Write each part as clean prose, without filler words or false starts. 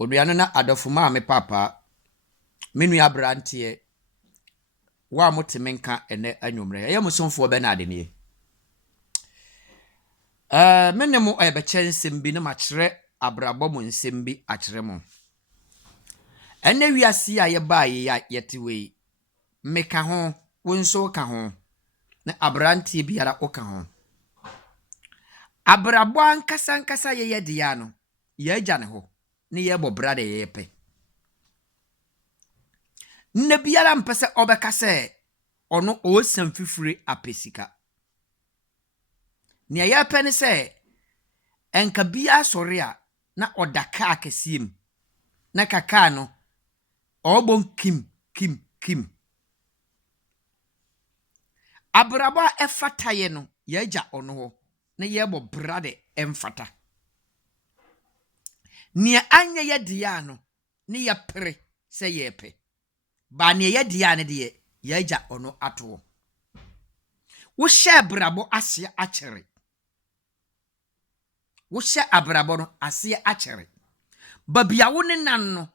Onuano na adofuma me papa. Menu abrantie. Wa motemenka ene anwumre. Ye musonfo be na ade ne. Menemu ayebe nsem bi na machire abrabọ mu nsem bi achire mu. Ene wiase a ye ba ye yete we. Meka ho, wonso ka ho. Na abrantie biara oka ho. Abrabọ ankasa ye de ya no. Ye agya ne ho. Ne ye bobra de ye pe. Nne biara mpese obeka se ono osam fifure apesika. Ni ye pe ne se enka bia sori a na odaka akesiem. Na kaka no obon kim. Abraba efata ye no ye agya ono ho. Na ye bobra de emfata. Ni anya ye de ya no ne ye pere se ye pe. Ba ne ye dia ne de ye agya ono ato. Wo hye brabo ase akere. Wo hye abrabo no ase akere. Ba bia wo ne nan no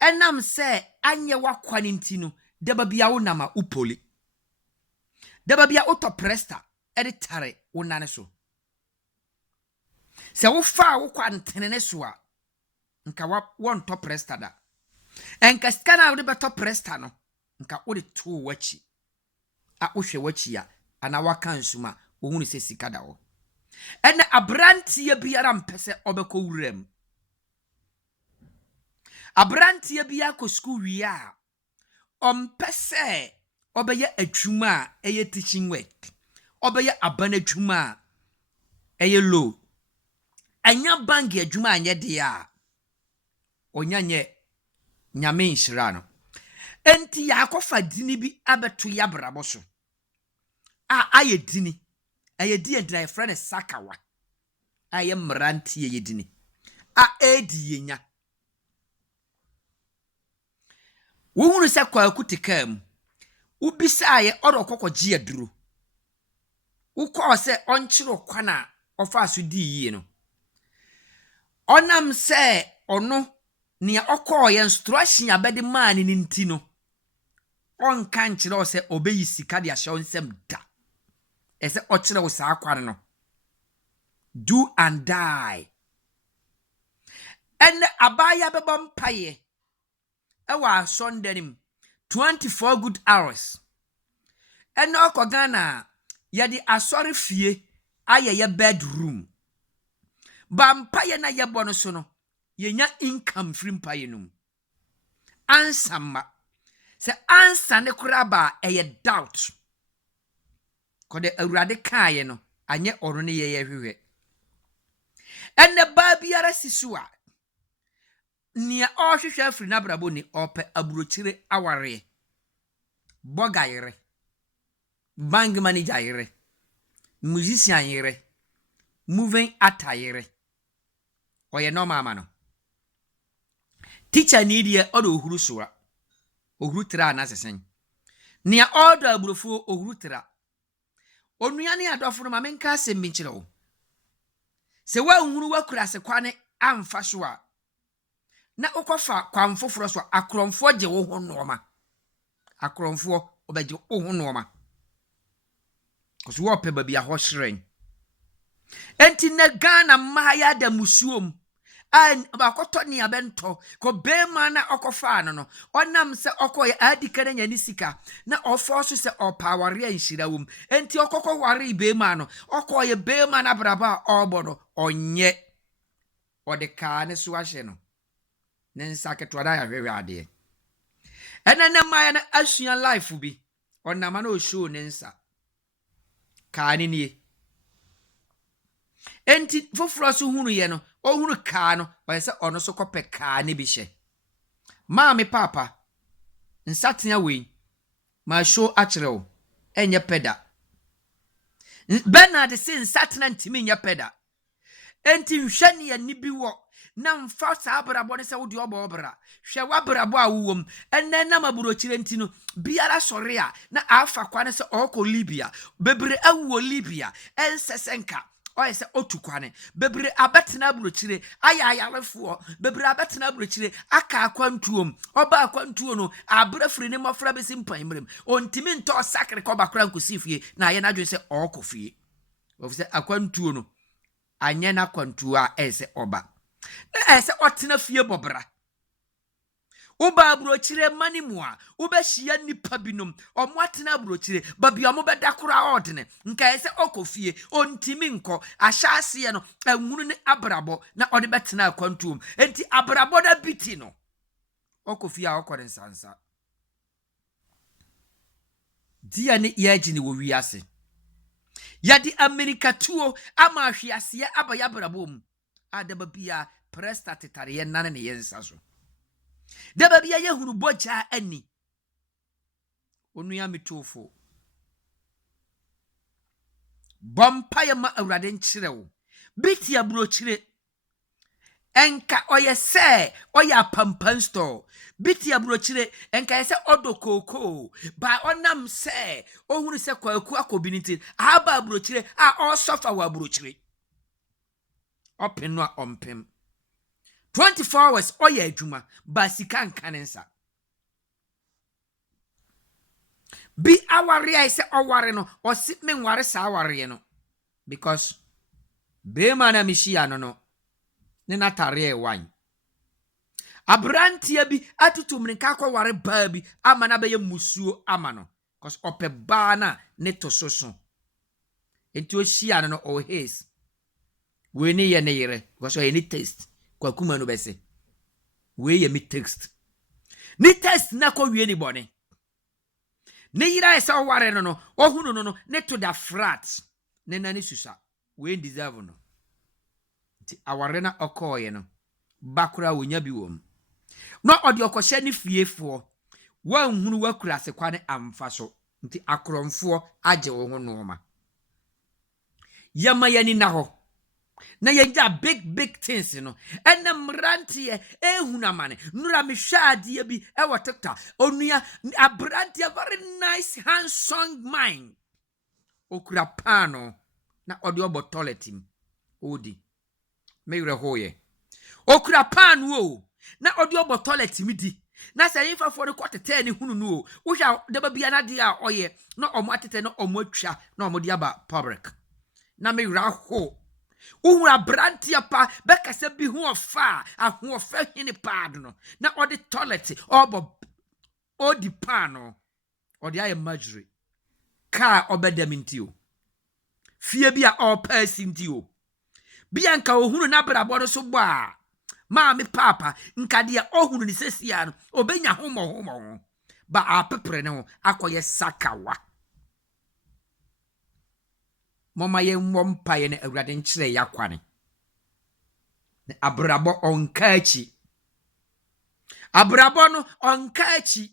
enam se anye wakwa ne ntino de ba bia wo nama upoli. De ba bia auto presta editare wo nane so. Se wo fa wo kwa ntene ne so a nka won to presta da. Enka skana wo de beto presta no nka wo de to wachi a wo hwe wachi ya ana waka nsuma wo hunu se sika da wo ene abrantie biara mpese obekọ wuram abrantie bia ko school wi a ompese obeye adwuma a eye teaching work obeye abana adwuma a eye low anya bank adwuma anye de a onyanye nyame nhira no enti yakofa dini bi abeto ya brabo so aye dini aye di endra friend sakawa aye mranti ye dini edi yenya wo hunu se kwa akutikam ubisa aye orokokogye aduro ukọ se onchiro kwana ofa so di yi no onam se ono ni okọ ye instruction abede man ni nti no onka nchire o se obeyi sika de ahye onsem da ese ochire wo saa kwan no do and die and abaya bebom paye ewa sondenim 24 good hours and okogana ya di asori fie aye ye bedroom bampaye na ye bono so no yenya income free paye num ansama se ansa ne kuraba eye doubt kode awurade kaaye no anye ono ne ye hwehwe enne ba biara sisua nia ohwehwe afri na brabo ni ope aburochire aware bogayire bank manager yire musician yire moving attire oye no mama no teacher need ye odo ohuru soa ohuru tra na sesen nia odo aburofo ohuru tra onuane adofo no mamenka asem bi nkire wo se wa nhuru wakura se kwane amfa so a na ukofa kwa mfoforo so akromfo gye wo ho noma akromfo obegye wo ho noma koso wo pe ba bia ho hweren enti na Ghana mahaya da musuom an abakoto ni abento ko bema na okofa no onam se okoye adikere nya ni sika na ofoso se opaware anhirawum enti okoko ware bema no okoye bema na braba obono onye odeka ne so ahye no ne nsaketo da ya hwewe ade enene maya na asua life bi onama na o show ne nsa ka ni enti foforo so hunu ye no o hunu ka no o se ono so kope ka ne bi hye maame papa nsatea we ma show achrew enye peda Bernard se nsatea ntimi nya peda enti hwani ya ni bi wo na mfa sa brabo ne se wo de obobra hwe wa brabo awuwom enne na maburochire enti no biara sore a na afa kwa ne se oko Libya bebre awuo Libya ensesenka oye se otukwane bebre abetena abrochire aya ayalefo bebre abetena abrochire aka akwantuom oba akwantuo no abrafiri ne mofra besi mpanimrem ontimi nto sakre ko bakra nkosifie na ye na dwen se okofie ofise akwantuo no anye na akwantuo a ese oba na ese otena fie bobra Uba abrochire mani mua ube shia nipa binom omwatena abrochire babi omobeda kura odene nka ese okofie ontimi nko ahyase ye no enhunu ne abrabo na ode betena akwantuom enti abrabo da biti no okofie a okore nsansa dia ne yaji ne wo wiase yadi amerika tuo ama ahwiase abaya abrabo mu adaba bia presta tetare ye nane ne yensa so Deba biya ye hunu boja ani. Onu ya mitofo. Bompa ya ma awrade nkyere wo. Biti ya brochire. Enka oye se oya pampan store. Biti ya brochire enka ye se odo koko. Ba onam se ohunu se kwaku akobiniti. Aba brochire a osofa wa brochire. Open no ompem. 24 hours oya adwuma basika nkanensa bi aware ai se oware no osi menware sa aware no because be mana mishia no ne natare e wan abrantia bi atutum ne ka kware ba bi ama na be ye musuo ama no because ope ba na ne tososo enti o hia no o his we ne ye ne yere because o ye ni taste kwa kuma no bese we ye mi text ni test na ko wie ni bone ne yira esa ware no ohunu no ne to da frat ne nani susa we deserve no ti aware na okoye no bakura wonya bi wom no odi okoshe ni fiefo wa nhunu wakura se kwa ne amfa so nti akromfo age wo ho no ma yama yani na ho na yeja big things no ena mrantie ehuna mane nura mishadi bi ewa tikta onua abrantie very nice handsome mind okura pano na odi obo toiletim odi meyre hoye okura pano o na odi obo toiletim di na se yifa for the kwatete ni hunu no wo hwa deba bia na dia oye na omo atete na omo atwa na omo dia ba public na meyre ho Uhura brantia pa beka se bi hu ofa ahu ofa hini pad no na odi toilet obo odi pano odi aye majuri ka obedem ntio fie bia opa sintio bia nka ohunu na brabo so gbo a maami papa nka dia ohunu ni sesia no obenya homo ba apepre ne ho akoye sakawa Mama ye mwompa ye ne awrade nkyere yakwane ne abrabo onkachi abrabo no onkachi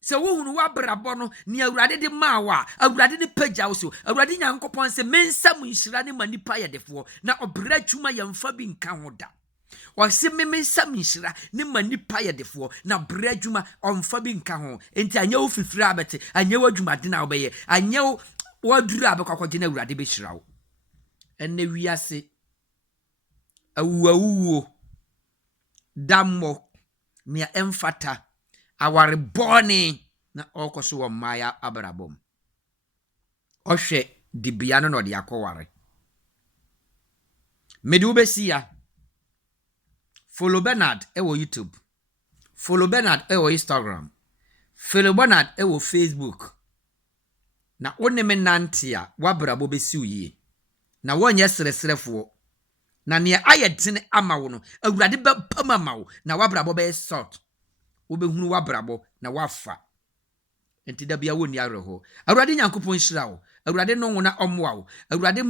se wohunu wa abrabo no ne awrade de mawa awrade de pagya wo so awrade nyankopon se mensa mu nhyira ne manipa ye defo na obra dwuma ye mfa bi nka ho da wase mensa mu nhyira ne manipa ye defo na bra dwuma omfa bi nka ho enti anya wo fifiri abete anya wo dwuma de na obeye anya wo waduru abekwakwagye na awurade be hyirawo enne wiase awuwo dammo mia emfata aware boni na okoso wo maya abrabom ohwe dibia no de akoware mede ubesia follow Bernard ewo YouTube follow Bernard ewo Instagram follow Bernard ewo Facebook na oneme nantia wabrabo besi uye na wonye sereserefo na ne ayedene amawo no awurade be pamamawo na wabrabo be sort obehunu wabrabo na wafa enti da bia woni areho awurade nyankopon hyira wo awurade no wona omwa wo awurade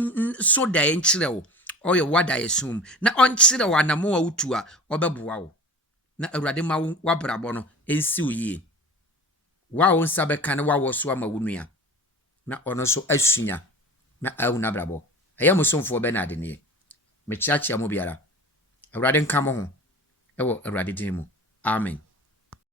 so da enkyere wo oye wada yesum na onkyere wo anamo wa wutua obeboa wo na awurade ma wabrabo no ensi uye wa wo nsa be kan wa wo so ama wonua na ono so asunya na ahuna brabo ayamosomfo Bernard ne me chiachia mo biara awurade nka mo ho ewo awurade din mu amen